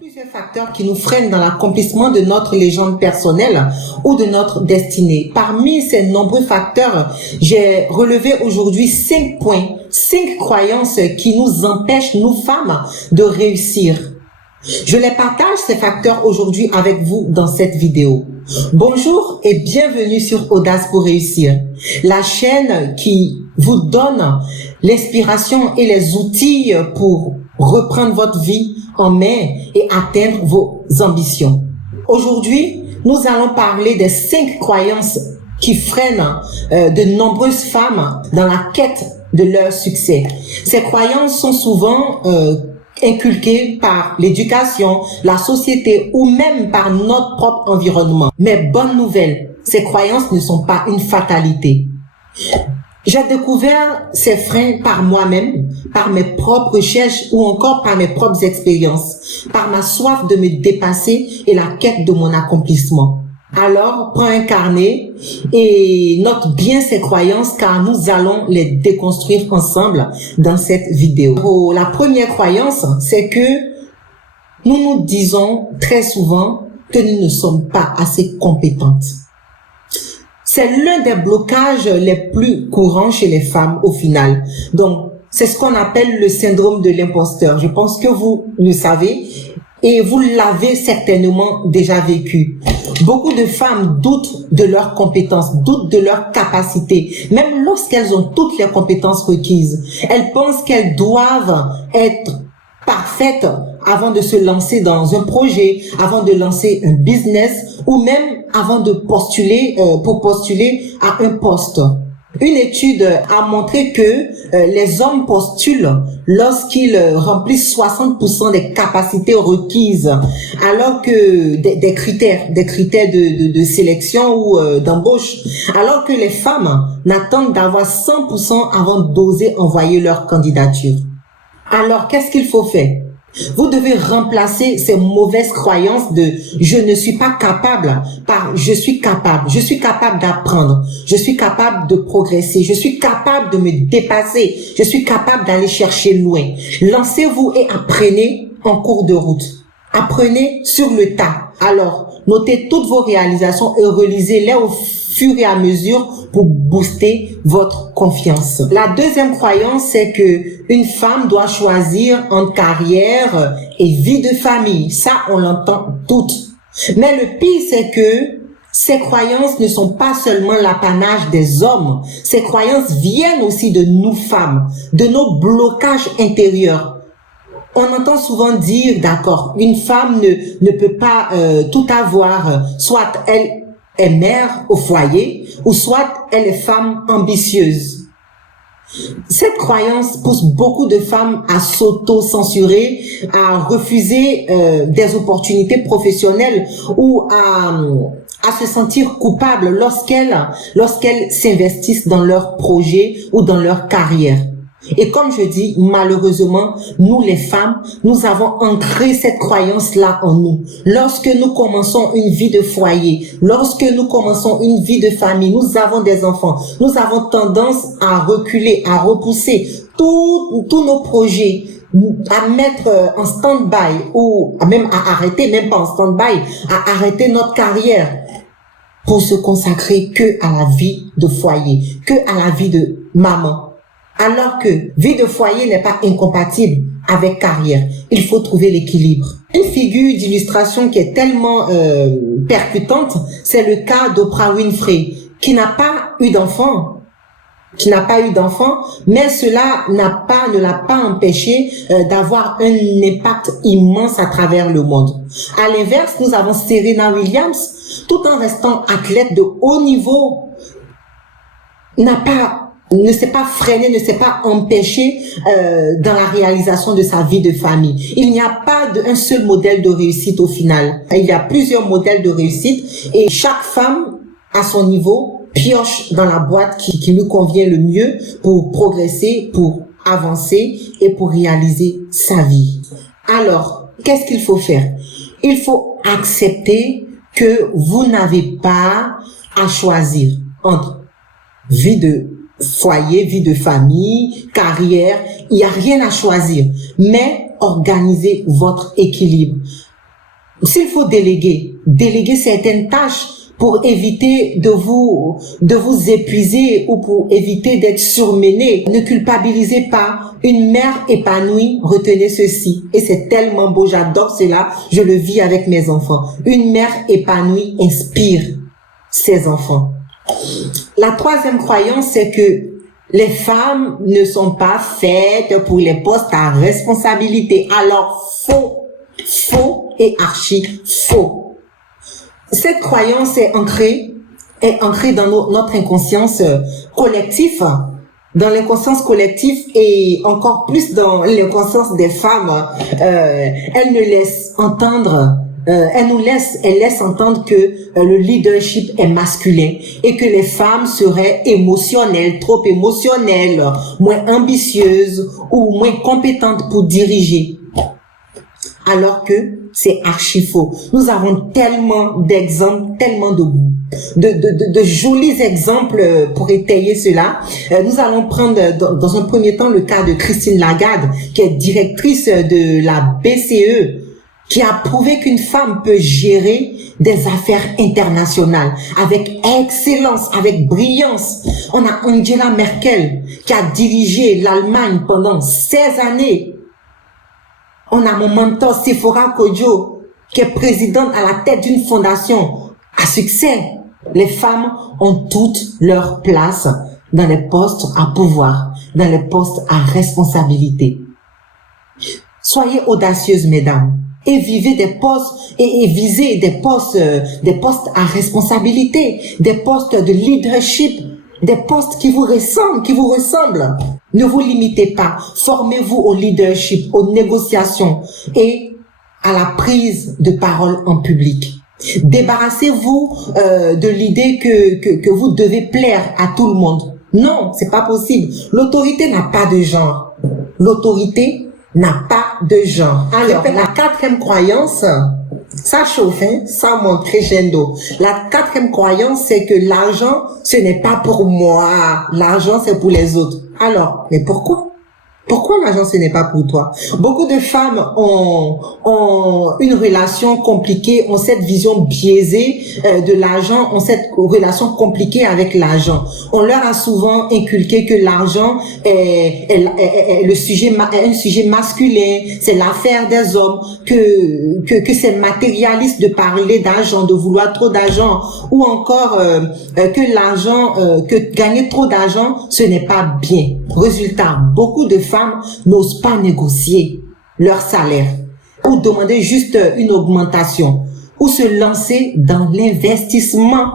Plusieurs facteurs qui nous freinent dans l'accomplissement de notre légende personnelle ou de notre destinée. Parmi ces nombreux facteurs, j'ai relevé aujourd'hui 5 points, 5 croyances qui nous empêchent, nous femmes, de réussir. Je les partage, ces facteurs, aujourd'hui avec vous dans cette vidéo. Bonjour et bienvenue sur Audace pour réussir, la chaîne qui vous donne l'inspiration et les outils pour reprendre votre vie en main et atteindre vos ambitions. Aujourd'hui, nous allons parler des 5 croyances qui freinent de nombreuses femmes dans la quête de leur succès. Ces croyances sont souvent inculquées par l'éducation, la société ou même par notre propre environnement. Mais bonne nouvelle, ces croyances ne sont pas une fatalité. J'ai découvert ces freins par moi-même, par mes propres recherches ou encore par mes propres expériences, par ma soif de me dépasser et la quête de mon accomplissement. Alors, prends un carnet et note bien ces croyances car nous allons les déconstruire ensemble dans cette vidéo. La première croyance, c'est que nous nous disons très souvent que nous ne sommes pas assez compétentes. C'est l'un des blocages les plus courants chez les femmes au final. Donc, c'est ce qu'on appelle le syndrome de l'imposteur. Je pense que vous le savez et vous l'avez certainement déjà vécu. Beaucoup de femmes doutent de leurs compétences, doutent de leurs capacités, même lorsqu'elles ont toutes les compétences requises. Elles pensent qu'elles doivent être parfaites avant de se lancer dans un projet, avant de lancer un business ou même avant de postuler à un poste. Une étude a montré que les hommes postulent lorsqu'ils remplissent 60% des capacités requises, alors que des critères de sélection ou d'embauche, alors que les femmes n'attendent d'avoir 100% avant d'oser envoyer leur candidature. Alors, qu'est-ce qu'il faut faire? Vous devez remplacer ces mauvaises croyances de « je ne suis pas capable » par « je suis capable d'apprendre, je suis capable de progresser, je suis capable de me dépasser, je suis capable d'aller chercher loin ». Lancez-vous et apprenez en cours de route. Apprenez sur le tas. Alors, notez toutes vos réalisations et relisez-les au fur et à mesure pour booster votre confiance. La deuxième croyance, c'est que une femme doit choisir entre carrière et vie de famille. Ça, on l'entend toutes. Mais le pire, c'est que ces croyances ne sont pas seulement l'apanage des hommes. Ces croyances viennent aussi de nous femmes, de nos blocages intérieurs. On entend souvent dire, d'accord, une femme ne peut pas tout avoir, soit elle est mère au foyer, ou soit elle est femme ambitieuse. Cette croyance pousse beaucoup de femmes à s'auto-censurer, à refuser des opportunités professionnelles ou à se sentir coupables lorsqu'elles s'investissent dans leurs projets ou dans leur carrière. Et comme je dis, malheureusement, nous les femmes, nous avons ancré cette croyance-là en nous. Lorsque nous commençons une vie de foyer, lorsque nous commençons une vie de famille, nous avons des enfants, nous avons tendance à reculer, à repousser tous nos projets, à mettre en stand-by ou même à arrêter, même pas en stand-by, à arrêter notre carrière pour se consacrer que à la vie de foyer, que à la vie de maman. Alors que vie de foyer n'est pas incompatible avec carrière. Il faut trouver l'équilibre. Une figure d'illustration qui est tellement percutante, c'est le cas d'Oprah Winfrey, qui n'a pas eu d'enfant. Mais cela ne l'a pas empêché d'avoir un impact immense à travers le monde. À l'inverse, nous avons Serena Williams, tout en restant athlète de haut niveau, ne s'est pas freiné, ne s'est pas empêché dans la réalisation de sa vie de famille. Il n'y a pas un seul modèle de réussite au final. Il y a plusieurs modèles de réussite et chaque femme, à son niveau, pioche dans la boîte qui lui convient le mieux pour progresser, pour avancer et pour réaliser sa vie. Alors, qu'est-ce qu'il faut faire? Il faut accepter que vous n'avez pas à choisir entre vie de foyer, vie de famille, carrière, il n'y a rien à choisir, mais organisez votre équilibre. S'il faut déléguer certaines tâches pour éviter de vous épuiser ou pour éviter d'être surmené. Ne culpabilisez pas. Une mère épanouie, retenez ceci. Et c'est tellement beau, j'adore cela, je le vis avec mes enfants. Une mère épanouie inspire ses enfants. La troisième croyance, c'est que les femmes ne sont pas faites pour les postes à responsabilité. Alors, faux et archi faux. Cette croyance est ancrée dans notre inconscience collective, dans l'inconscience collective et encore plus dans l'inconscience des femmes. Elle laisse entendre que le leadership est masculin et que les femmes seraient émotionnelles, trop émotionnelles, moins ambitieuses ou moins compétentes pour diriger. Alors que c'est archi faux. Nous avons tellement d'exemples, tellement de jolis exemples pour étayer cela. Nous allons prendre dans un premier temps le cas de Christine Lagarde, qui est directrice de la BCE, qui a prouvé qu'une femme peut gérer des affaires internationales avec excellence, avec brillance. On a Angela Merkel, qui a dirigé l'Allemagne pendant 16 années. On a mon mentor Sephora Kodjo, qui est présidente à la tête d'une fondation à succès. Les femmes ont toutes leur place dans les postes à pouvoir, dans les postes à responsabilité. Soyez audacieuses, mesdames, et vivez des postes et visez des postes à responsabilité, des postes de leadership, des postes qui vous ressemblent. Ne vous limitez pas. Formez-vous au leadership, aux négociations et à la prise de parole en public. Débarrassez-vous de l'idée que vous devez plaire à tout le monde. Non, c'est pas possible. L'autorité n'a pas de genre. L'autorité n'a pas de genre. Alors, la quatrième croyance, ça chauffe, hein, ça monte crescendo. La quatrième croyance, c'est que l'argent, ce n'est pas pour moi. L'argent, c'est pour les autres. Alors, mais pourquoi? Pourquoi l'argent, ce n'est pas pour toi? Beaucoup de femmes ont une relation compliquée, ont cette vision biaisée de l'argent, ont cette relation compliquée avec l'argent. On leur a souvent inculqué que l'argent est un sujet masculin, c'est l'affaire des hommes, que c'est matérialiste de parler d'argent, de vouloir trop d'argent, ou encore que gagner trop d'argent, ce n'est pas bien. Résultat, beaucoup de femmes n'osent pas négocier leur salaire ou demander juste une augmentation ou se lancer dans l'investissement.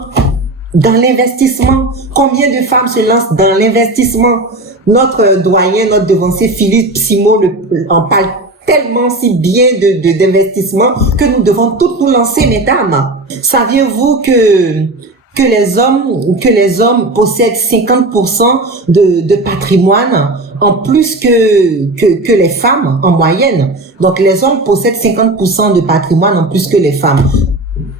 Dans l'investissement, combien de femmes se lancent dans l'investissement? Notre doyen, notre devancier Philippe Simon en parle tellement si bien d'investissement que nous devons toutes nous lancer, mesdames. Saviez-vous que les hommes possèdent 50% de patrimoine en plus que les femmes en moyenne. Donc les hommes possèdent 50% de patrimoine en plus que les femmes.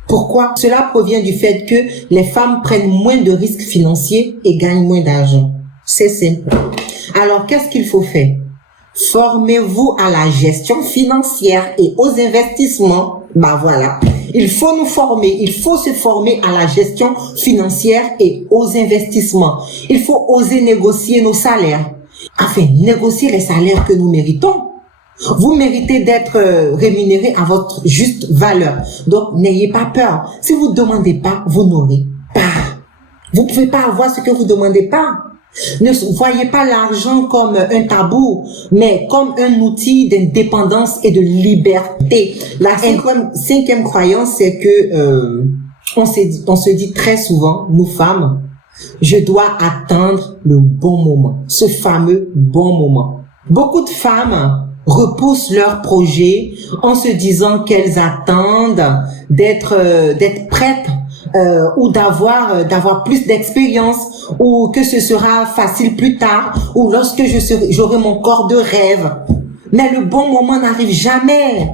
Pourquoi? Cela provient du fait que les femmes prennent moins de risques financiers et gagnent moins d'argent. C'est simple. Alors qu'est-ce qu'il faut faire? Formez-vous à la gestion financière et aux investissements. Bah voilà. Il faut nous former, il faut se former à la gestion financière et aux investissements. Il faut oser négocier nos salaires. Enfin, négocier les salaires que nous méritons. Vous méritez d'être rémunéré à votre juste valeur. Donc, n'ayez pas peur. Si vous ne demandez pas, vous n'aurez pas. Vous ne pouvez pas avoir ce que vous ne demandez pas. Ne voyez pas l'argent comme un tabou, mais comme un outil d'indépendance et de liberté. La cinquième croyance, c'est que on se dit très souvent, nous femmes, je dois attendre le bon moment, ce fameux bon moment. Beaucoup de femmes repoussent leurs projets en se disant qu'elles attendent d'être prêtes ou d'avoir plus d'expérience, ou que ce sera facile plus tard, ou lorsque j'aurai mon corps de rêve. Mais le bon moment n'arrive jamais.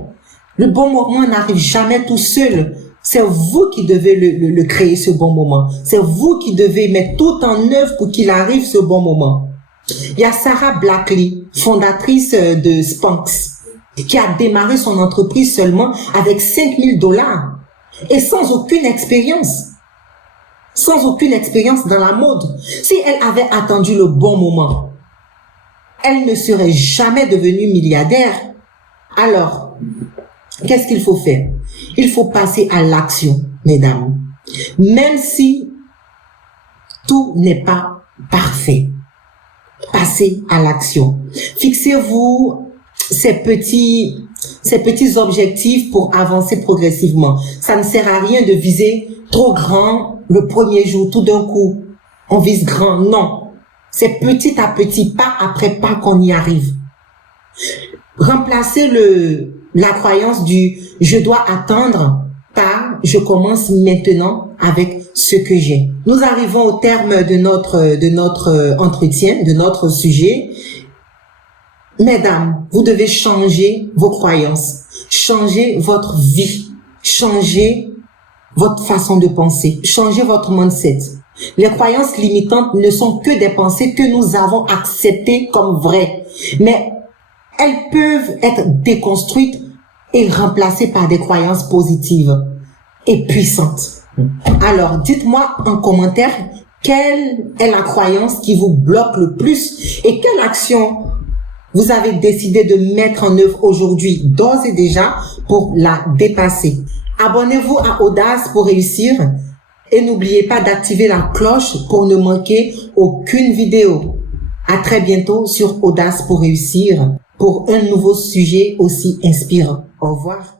Le bon moment n'arrive jamais tout seul. C'est vous qui devez le créer, ce bon moment. C'est vous qui devez mettre tout en œuvre pour qu'il arrive ce bon moment. Il y a Sarah Blackley, fondatrice de Spanx, qui a démarré son entreprise seulement avec 5 000 $ et sans aucune expérience. Sans aucune expérience dans la mode. Si elle avait attendu le bon moment, elle ne serait jamais devenue milliardaire. Alors, qu'est-ce qu'il faut faire? Il faut passer à l'action, mesdames. Même si tout n'est pas parfait, passez à l'action. Fixez-vous ces petits objectifs pour avancer progressivement. Ça ne sert à rien de viser trop grand le premier jour, tout d'un coup. On vise grand. Non. C'est petit à petit, pas après pas qu'on y arrive. Remplacez la croyance du « je dois attendre » par « je commence maintenant avec ce que j'ai ». Nous arrivons au terme de notre entretien, de notre sujet. Mesdames, vous devez changer vos croyances, changer votre vie, changer votre façon de penser, changer votre mindset. Les croyances limitantes ne sont que des pensées que nous avons acceptées comme vraies, mais elles peuvent être déconstruites et remplacées par des croyances positives et puissantes. Alors, dites-moi en commentaire quelle est la croyance qui vous bloque le plus et quelle action vous avez décidé de mettre en œuvre aujourd'hui, d'ores et déjà, pour la dépasser. Abonnez-vous à Audace pour réussir et n'oubliez pas d'activer la cloche pour ne manquer aucune vidéo. À très bientôt sur Audace pour réussir pour un nouveau sujet aussi inspirant. Au revoir.